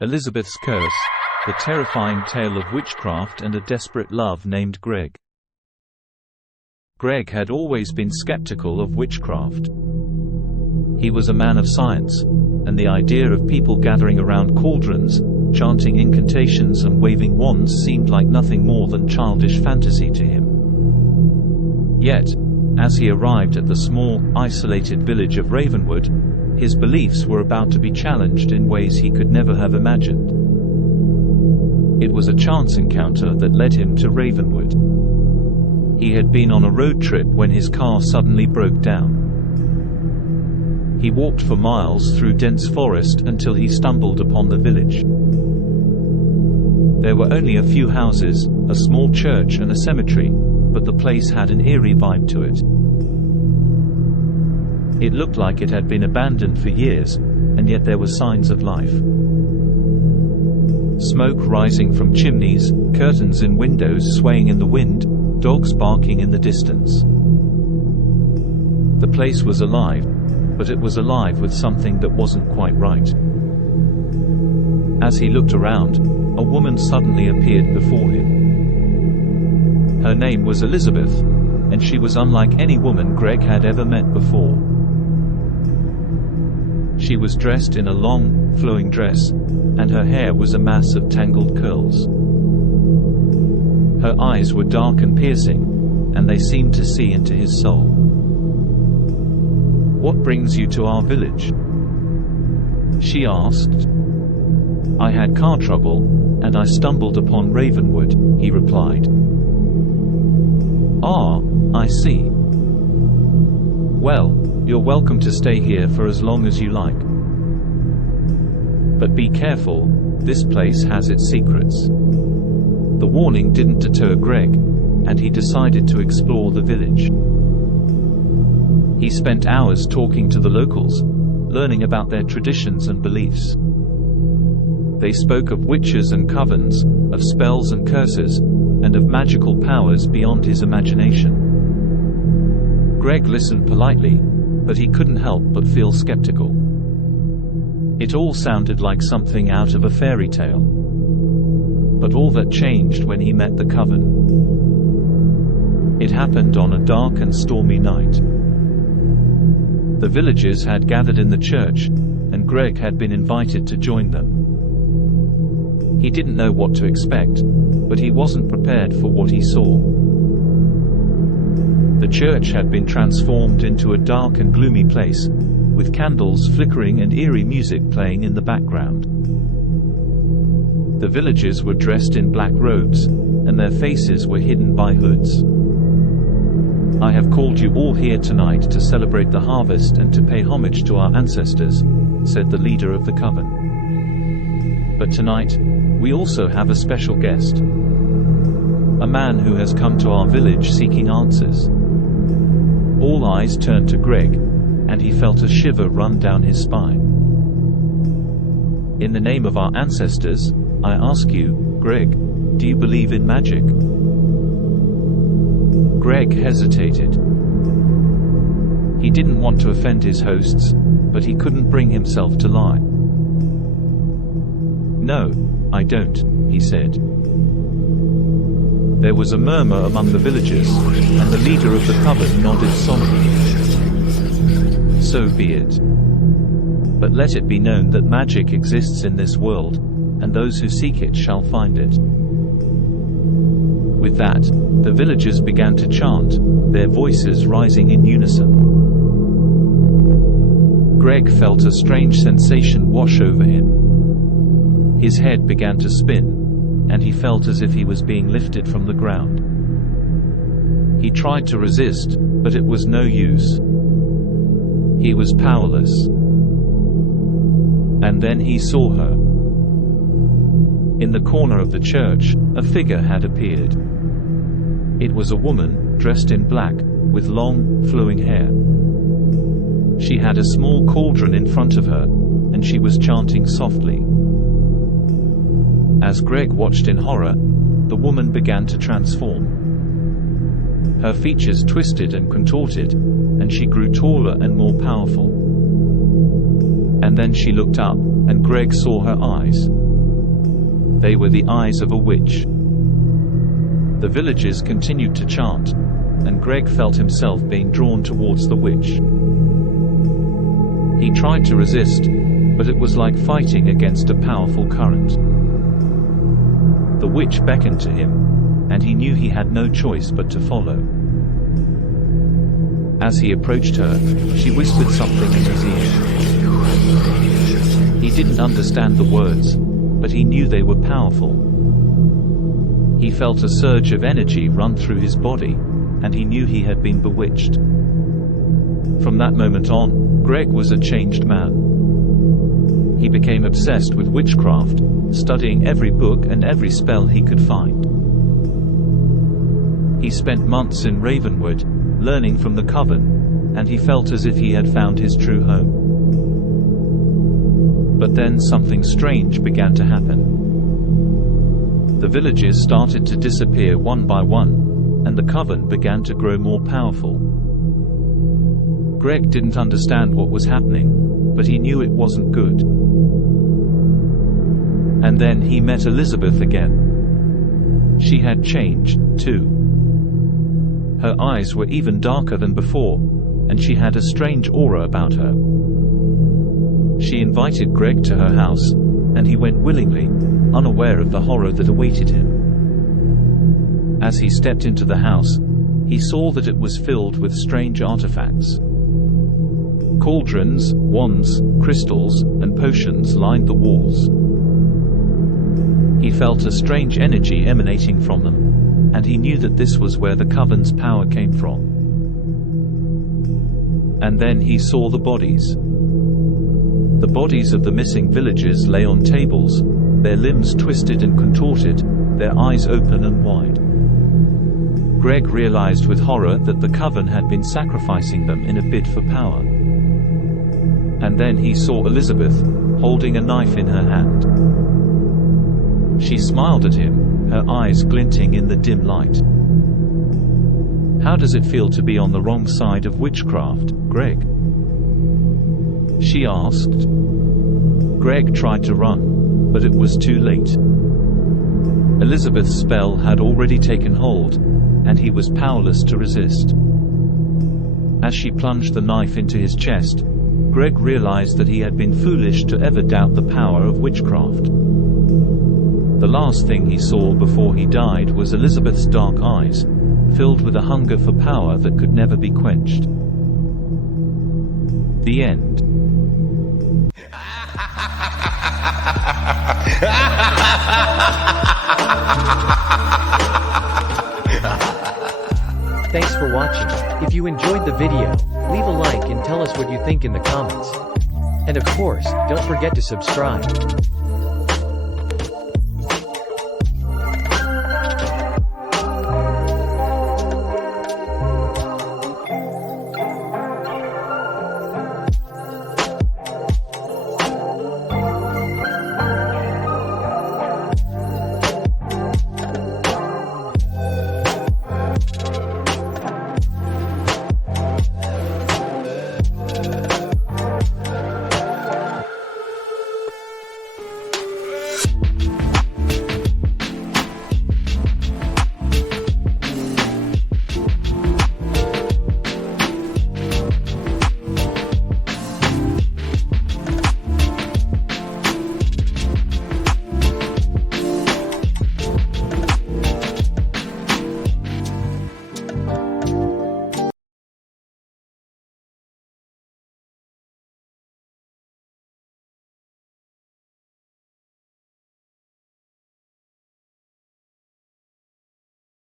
Elizabeth's Curse, the terrifying tale of witchcraft and a desperate love named Greg. Greg had always been skeptical of witchcraft. He was a man of science, and the idea of people gathering around cauldrons, chanting incantations and waving wands seemed like nothing more than childish fantasy to him. Yet, as he arrived at the small, isolated village of Ravenwood, his beliefs were about to be challenged in ways he could never have imagined. It was a chance encounter that led him to Ravenwood. He had been on a road trip when his car suddenly broke down. He walked for miles through dense forest until he stumbled upon the village. There were only a few houses, a small church and a cemetery, but the place had an eerie vibe to it. It looked like it had been abandoned for years, and yet there were signs of life. Smoke rising from chimneys, curtains in windows swaying in the wind, dogs barking in the distance. The place was alive, but it was alive with something that wasn't quite right. As he looked around, a woman suddenly appeared before him. Her name was Elizabeth, and she was unlike any woman Greg had ever met before. She was dressed in a long, flowing dress, and her hair was a mass of tangled curls. Her eyes were dark and piercing, and they seemed to see into his soul. "What brings you to our village?" she asked. "I had car trouble, and I stumbled upon Ravenwood," he replied. "Ah, I see. Well, you're welcome to stay here for as long as you like. But be careful, this place has its secrets." The warning didn't deter Greg, and he decided to explore the village. He spent hours talking to the locals, learning about their traditions and beliefs. They spoke of witches and covens, of spells and curses, and of magical powers beyond his imagination. Greg listened politely, but he couldn't help but feel skeptical. It all sounded like something out of a fairy tale. But all that changed when he met the coven. It happened on a dark and stormy night. The villagers had gathered in the church, and Greg had been invited to join them. He didn't know what to expect, but he wasn't prepared for what he saw. The church had been transformed into a dark and gloomy place, with candles flickering and eerie music playing in the background. The villagers were dressed in black robes, and their faces were hidden by hoods. "I have called you all here tonight to celebrate the harvest and to pay homage to our ancestors," said the leader of the coven. "But tonight, we also have a special guest. A man who has come to our village seeking answers." All eyes turned to Greg, and he felt a shiver run down his spine. "In the name of our ancestors, I ask you, Greg, do you believe in magic?" Greg hesitated. He didn't want to offend his hosts, but he couldn't bring himself to lie. "No, I don't," he said. There was a murmur among the villagers, and the leader of the coven nodded solemnly. "So be it. But let it be known that magic exists in this world, and those who seek it shall find it." With that, the villagers began to chant, their voices rising in unison. Greg felt a strange sensation wash over him. His head began to spin, and he felt as if he was being lifted from the ground. He tried to resist, but it was no use. He was powerless. And then he saw her. In the corner of the church, a figure had appeared. It was a woman, dressed in black, with long, flowing hair. She had a small cauldron in front of her, and she was chanting softly. As Greg watched in horror, the woman began to transform. Her features twisted and contorted, and she grew taller and more powerful. And then she looked up, and Greg saw her eyes. They were the eyes of a witch. The villagers continued to chant, and Greg felt himself being drawn towards the witch. He tried to resist, but it was like fighting against a powerful current. The witch beckoned to him, and he knew he had no choice but to follow. As he approached her, she whispered something in his ear. He didn't understand the words, but he knew they were powerful. He felt a surge of energy run through his body, and he knew he had been bewitched. From that moment on, Greg was a changed man. He became obsessed with witchcraft, studying every book and every spell he could find. He spent months in Ravenwood, learning from the coven, and he felt as if he had found his true home. But then something strange began to happen. The villages started to disappear one by one, and the coven began to grow more powerful. Greg didn't understand what was happening, but he knew it wasn't good. And then he met Elizabeth again. She had changed, too. Her eyes were even darker than before, and she had a strange aura about her. She invited Greg to her house, and he went willingly, unaware of the horror that awaited him. As he stepped into the house, he saw that it was filled with strange artifacts. Cauldrons, wands, crystals, and potions lined the walls. He felt a strange energy emanating from them, and he knew that this was where the coven's power came from. And then he saw the bodies. The bodies of the missing villagers lay on tables, their limbs twisted and contorted, their eyes open and wide. Greg realized with horror that the coven had been sacrificing them in a bid for power. And then he saw Elizabeth, holding a knife in her hand. She smiled at him, her eyes glinting in the dim light. "How does it feel to be on the wrong side of witchcraft, Greg?" she asked. Greg tried to run, but it was too late. Elizabeth's spell had already taken hold, and he was powerless to resist. As she plunged the knife into his chest, Greg realized that he had been foolish to ever doubt the power of witchcraft. The last thing he saw before he died was Elizabeth's dark eyes, filled with a hunger for power that could never be quenched. The end. Thanks for watching. If you enjoyed the video, leave a like and tell us what you think in the comments. And of course, don't forget to subscribe.